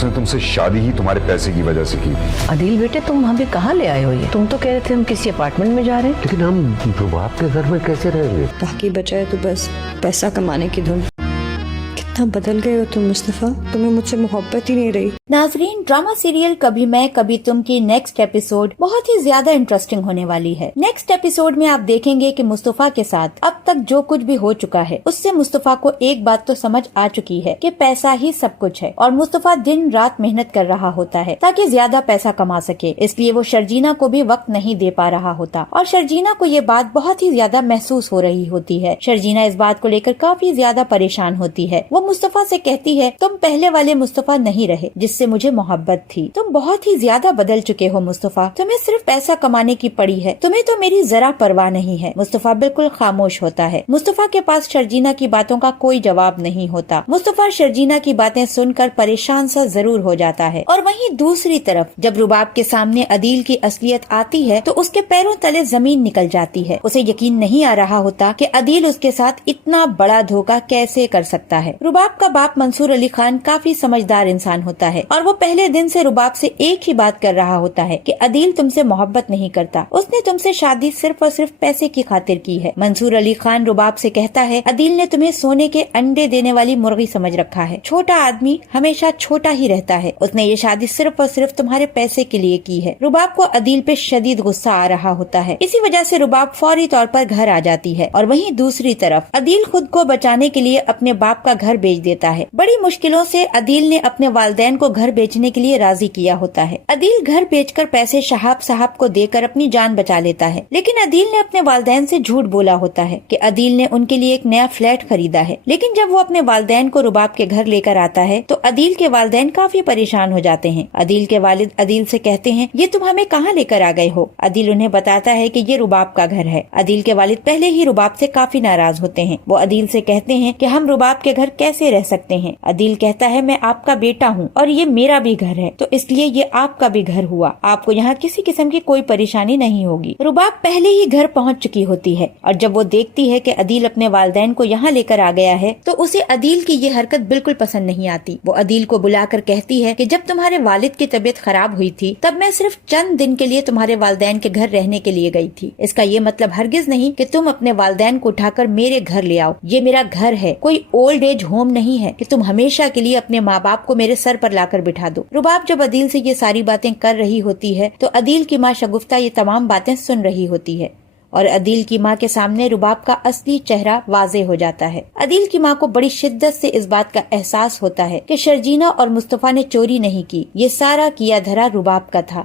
उसने तुमसे शादी ही तुम्हारे पैसे की वजह से की। अदील बेटे, तुम हमें कहाँ ले आए हो? ये तुम तो कह रहे थे हम किसी अपार्टमेंट में जा रहे हैं। लेकिन हम रुबाब के घर में कैसे रहेंगे? बाकी बचा है तो बस पैसा कमाने की धुन। कितना बदल गए हो तुम मुस्तफा, तुम्हें मुझसे मोहब्बत ही नहीं रही। नाजरीन, ड्रामा सीरियल कभी मैं कभी तुम की नेक्स्ट एपिसोड बहुत ही ज्यादा इंटरेस्टिंग होने वाली है। नेक्स्ट एपिसोड में आप देखेंगे कि मुस्तफा के साथ अब तक जो कुछ भी हो चुका है, उससे मुस्तफा को एक बात तो समझ आ चुकी है कि पैसा ही सब कुछ है और मुस्तफा दिन रात मेहनत कर रहा होता है ताकि ज्यादा पैसा कमा सके। इसलिए वो शर्जीना को भी वक्त नहीं दे पा रहा होता और शर्जीना को ये बात बहुत ही ज्यादा महसूस हो रही होती है। शर्जीना इस बात को लेकर काफी ज्यादा परेशान होती है। वो मुस्तफा से कहती है, तुम पहले वाले मुस्तफा नहीं रहे जिससे मुझे मोहब्बत थी। तुम बहुत ही ज्यादा बदल चुके हो मुस्तफा। तुम्हें सिर्फ पैसा कमाने की पड़ी है, तुम्हें तो मेरी जरा परवाह नहीं है। मुस्तफा बिल्कुल खामोश होता है। मुस्तफा के पास शर्जीना की बातों का कोई जवाब नहीं होता। मुस्तफा शर्जीना की बातें सुनकर परेशान सा जरूर हो जाता है। और वहीं दूसरी तरफ जब रुबाब के सामने अदील की असलियत आती है तो उसके पैरों तले जमीन निकल जाती है। उसे यकीन नहीं आ रहा होता कि अदील उसके साथ इतना बड़ा धोखा कैसे कर सकता है। रुबाब का बाप मंसूर अली खान काफी समझदार इंसान होता है और वो पहले दिन से रुबाब से एक ही बात कर रहा होता है कि अदील तुमसे मोहब्बत नहीं करता, उसने तुमसे शादी सिर्फ और सिर्फ पैसे की खातिर की है। मंसूर अली खान रुबाब से कहता है, अदील ने तुम्हें सोने के अंडे देने वाली मुर्गी समझ रखा है। छोटा आदमी हमेशा छोटा ही रहता है। उसने ये शादी सिर्फ और सिर्फ तुम्हारे पैसे के लिए की है। रुबाब को अदील पे शदीद गुस्सा आ रहा होता है। इसी वजह से रुबाब फौरी तौर पर घर आ जाती है और वहीं दूसरी तरफ अदील खुद को बचाने के लिए अपने बाप का घर बेच देता है। बड़ी मुश्किलों से अदील ने अपने वालिदैन को घर बेचने के लिए राजी किया होता है। अदील घर बेचकर पैसे शहाब साहब को देकर अपनी जान बचा लेता है, लेकिन अदील ने अपने वालिदैन से झूठ बोला होता है कि अदील ने उनके लिए एक नया फ्लैट खरीदा है। लेकिन जब वो अपने वालिदैन को रुबाब के घर लेकर आता है तो अदील के वालिदैन काफी परेशान हो जाते हैं। अदील के वालिद अदील से कहते हैं, ये तुम हमें कहाँ लेकर आ गए हो? अदील उन्हें बताता है कि ये रुबाब का घर है। अदील के वालिद पहले ही रुबाब से काफी नाराज होते हैं। वो अदील से कहते हैं कि हम रुबाब के घर कैसे रह सकते हैं। अदील कहता है, मैं आपका बेटा हूँ और ये मेरा भी घर है, तो इसलिए ये आपका भी घर हुआ। आपको यहाँ किसी किस्म की कोई परेशानी नहीं होगी। रुबाब पहले ही घर पहुँच चुकी होती है और जब वो देखती है कि अदील अपने वालिदैन को यहाँ लेकर आ गया है तो उसे अदील की ये हरकत बिल्कुल पसंद नहीं आती। वो अदील को बुलाकर कहती है कि जब तुम्हारे वालिद की तबीयत खराब हुई थी तब मैं सिर्फ चंद दिन के लिए तुम्हारे वालिदैन के घर रहने के लिए गई थी। इसका ये मतलब हरगिज नहीं कि तुम अपने वालिदैन को उठाकर मेरे घर ले आओ। ये मेरा घर है, कोई ओल्ड एज होम नहीं है कि तुम हमेशा के लिए अपने माँ बाप को मेरे सर पर लाकर बिठा दो। रुबाब जब अदील से ये सारी बातें कर रही होती है तो अदील की माँ शगुफ्ता ये तमाम बातें सुन रही होती है और अदील की माँ के सामने रुबाब का असली चेहरा वाज़ेह हो जाता है। अदील की माँ को बड़ी शिद्दत से इस बात का एहसास होता है कि शर्जीना और मुस्तफा ने चोरी नहीं की, ये सारा किया धरा रुबाब का था।